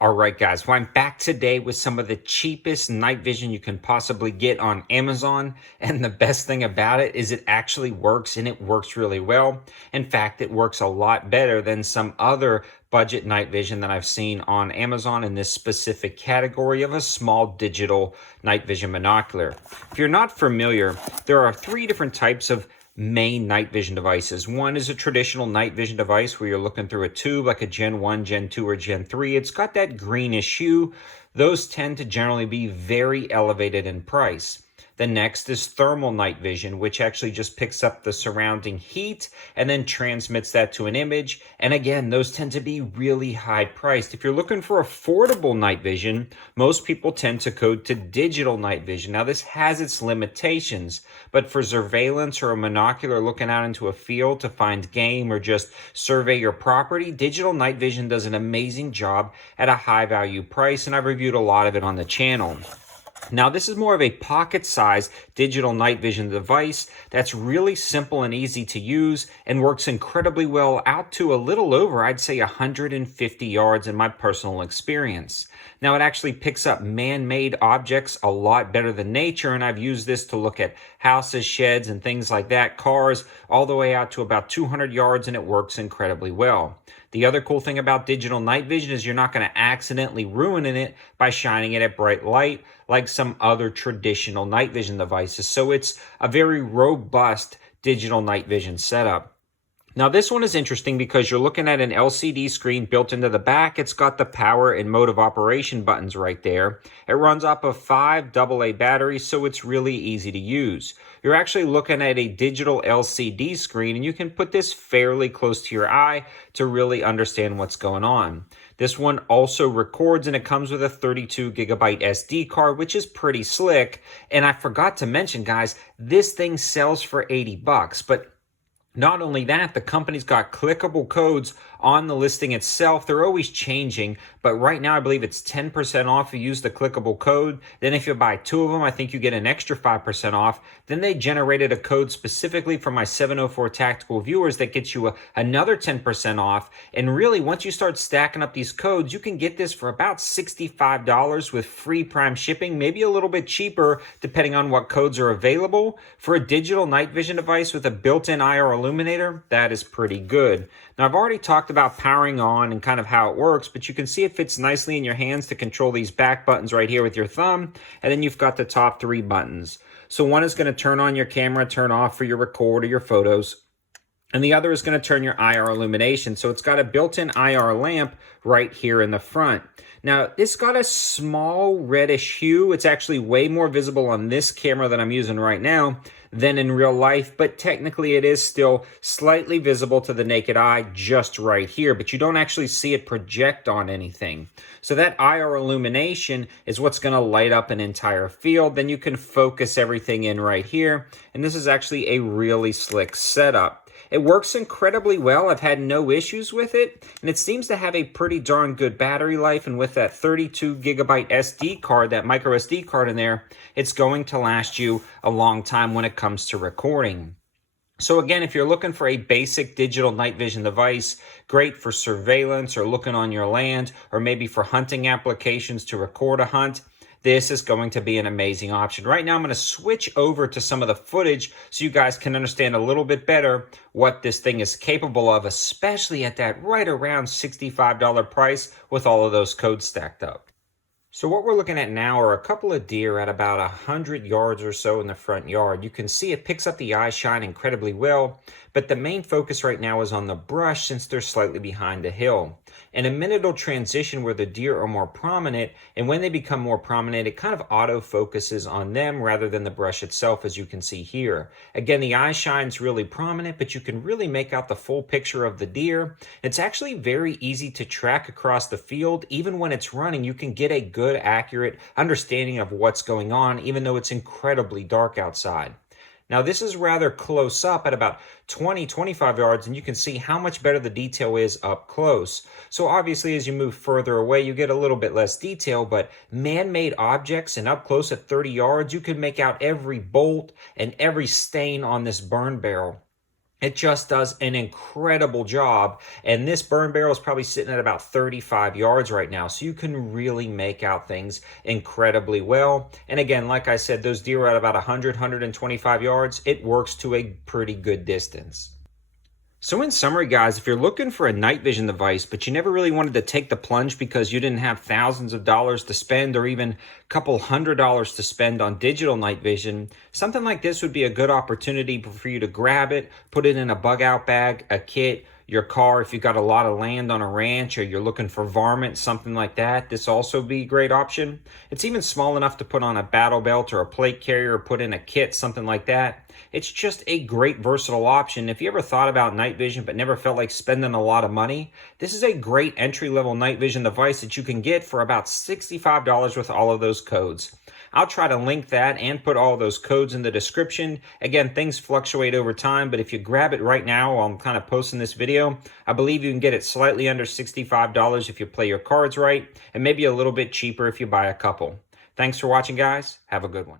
All right, guys. Well, I'm back today with some of the cheapest night vision you can possibly get on Amazon. And the best thing about it is it actually works, and it works really well. In fact, it works a lot better than some other budget night vision that I've seen on Amazon in this specific category of a small digital night vision binocular. If you're not familiar, there are three different types of main night vision devices. One is a traditional night vision device where you're looking through a tube like a Gen 1, Gen 2, or Gen 3. It's got that greenish hue. Those tend to generally be very elevated in price. The next is thermal night vision, which actually just picks up the surrounding heat and then transmits that to an image. And again, those tend to be really high priced. If you're looking for affordable night vision, most people tend to go to digital night vision. Now, this has its limitations, but for surveillance or a monocular looking out into a field to find game or just survey your property, digital night vision does an amazing job at a high value price, and I've reviewed a lot of it on the channel. Now, this is more of a pocket-sized digital night vision device that's really simple and easy to use and works incredibly well out to a little over, I'd say, 150 yards in my personal experience. Now, it actually picks up man-made objects a lot better than nature, and I've used this to look at houses, sheds, and things like that, cars, all the way out to about 200 yards, and it works incredibly well. The other cool thing about digital night vision is you're not going to accidentally ruin it by shining it at bright light like some other traditional night vision devices. So it's a very robust digital night vision setup. Now, this one is interesting because you're looking at an LCD screen built into the back. It's got the power and mode of operation buttons right there. It runs off of 5 AA batteries, so it's really easy to use. You're actually looking at a digital LCD screen, and you can put this fairly close to your eye to really understand what's going on. This one also records, and it comes with a 32 gigabyte SD card, which is pretty slick. And I forgot to mention, guys, this thing sells for $80, but not only that, the company's got clickable codes on the listing itself. They're always changing, but right now I believe it's 10% off if you use the clickable code. Then if you buy 2 of them, I think you get an extra 5% off. Then they generated a code specifically for my 704 Tactical viewers that gets you another 10% off. And really, once you start stacking up these codes, you can get this for about $65 with free Prime shipping, maybe a little bit cheaper depending on what codes are available. For a digital night vision device with a built-in IR illuminator, that is pretty good. Now, I've already talked about powering on and kind of how it works, but you can see it fits nicely in your hands to control these back buttons right here with your thumb, and then you've got the top 3 buttons. So one is going to turn on your camera, turn off for your record or your photos, and the other is going to turn your IR illumination. So it's got a built-in IR lamp right here in the front. Now, it's got a small reddish hue. It's actually way more visible on this camera that I'm using right now than in real life, but technically it is still slightly visible to the naked eye just right here, but you don't actually see it project on anything. So that IR illumination is what's going to light up an entire field. Then you can focus everything in right here, and this is actually a really slick setup. It works incredibly well. I've had no issues with it, and it seems to have a pretty darn good battery life, and with that 32 gigabyte SD card, that micro SD card in there, it's going to last you a long time when it comes to recording. So again, if you're looking for a basic digital night vision device, great for surveillance or looking on your land, or maybe for hunting applications to record a hunt, this is going to be an amazing option. Right now, I'm going to switch over to some of the footage so you guys can understand a little bit better what this thing is capable of, especially at that right around $65 price with all of those codes stacked up. So what we're looking at now are a couple of deer at about 100 yards or so in the front yard. You can see it picks up the eye shine incredibly well, but the main focus right now is on the brush since they're slightly behind the hill. In a minute, it'll transition where the deer are more prominent, and when they become more prominent, it kind of auto-focuses on them rather than the brush itself, as you can see here. Again, the eye shine's really prominent, but you can really make out the full picture of the deer. It's actually very easy to track across the field. Even when it's running, you can get a good, accurate understanding of what's going on, even though it's incredibly dark outside. Now, this is rather close up at about 20-25 yards, and you can see how much better the detail is up close. So obviously, as you move further away, you get a little bit less detail, but man-made objects and up close at 30 yards, you can make out every bolt and every stain on this burn barrel. It just does an incredible job. And this burn barrel is probably sitting at about 35 yards right now. So you can really make out things incredibly well. And again, like I said, those deer are at about 100, 125 yards. It works to a pretty good distance. So in summary, guys, if you're looking for a night vision device, but you never really wanted to take the plunge because you didn't have thousands of dollars to spend or even a couple $100s to spend on digital night vision, something like this would be a good opportunity for you to grab it, put it in a bug out bag, a kit, your car. If you've got a lot of land on a ranch or you're looking for varmint, something like that, this also be a great option. It's even small enough to put on a battle belt or a plate carrier or put in a kit, something like that. It's just a great versatile option. If you ever thought about night vision but never felt like spending a lot of money, this is a great entry-level night vision device that you can get for about $65 with all of those codes. I'll try to link that and put all those codes in the description. Again, things fluctuate over time, but if you grab it right now while I'm kind of posting this video, I believe you can get it slightly under $65 if you play your cards right, and maybe a little bit cheaper if you buy a couple. Thanks for watching, guys. Have a good one.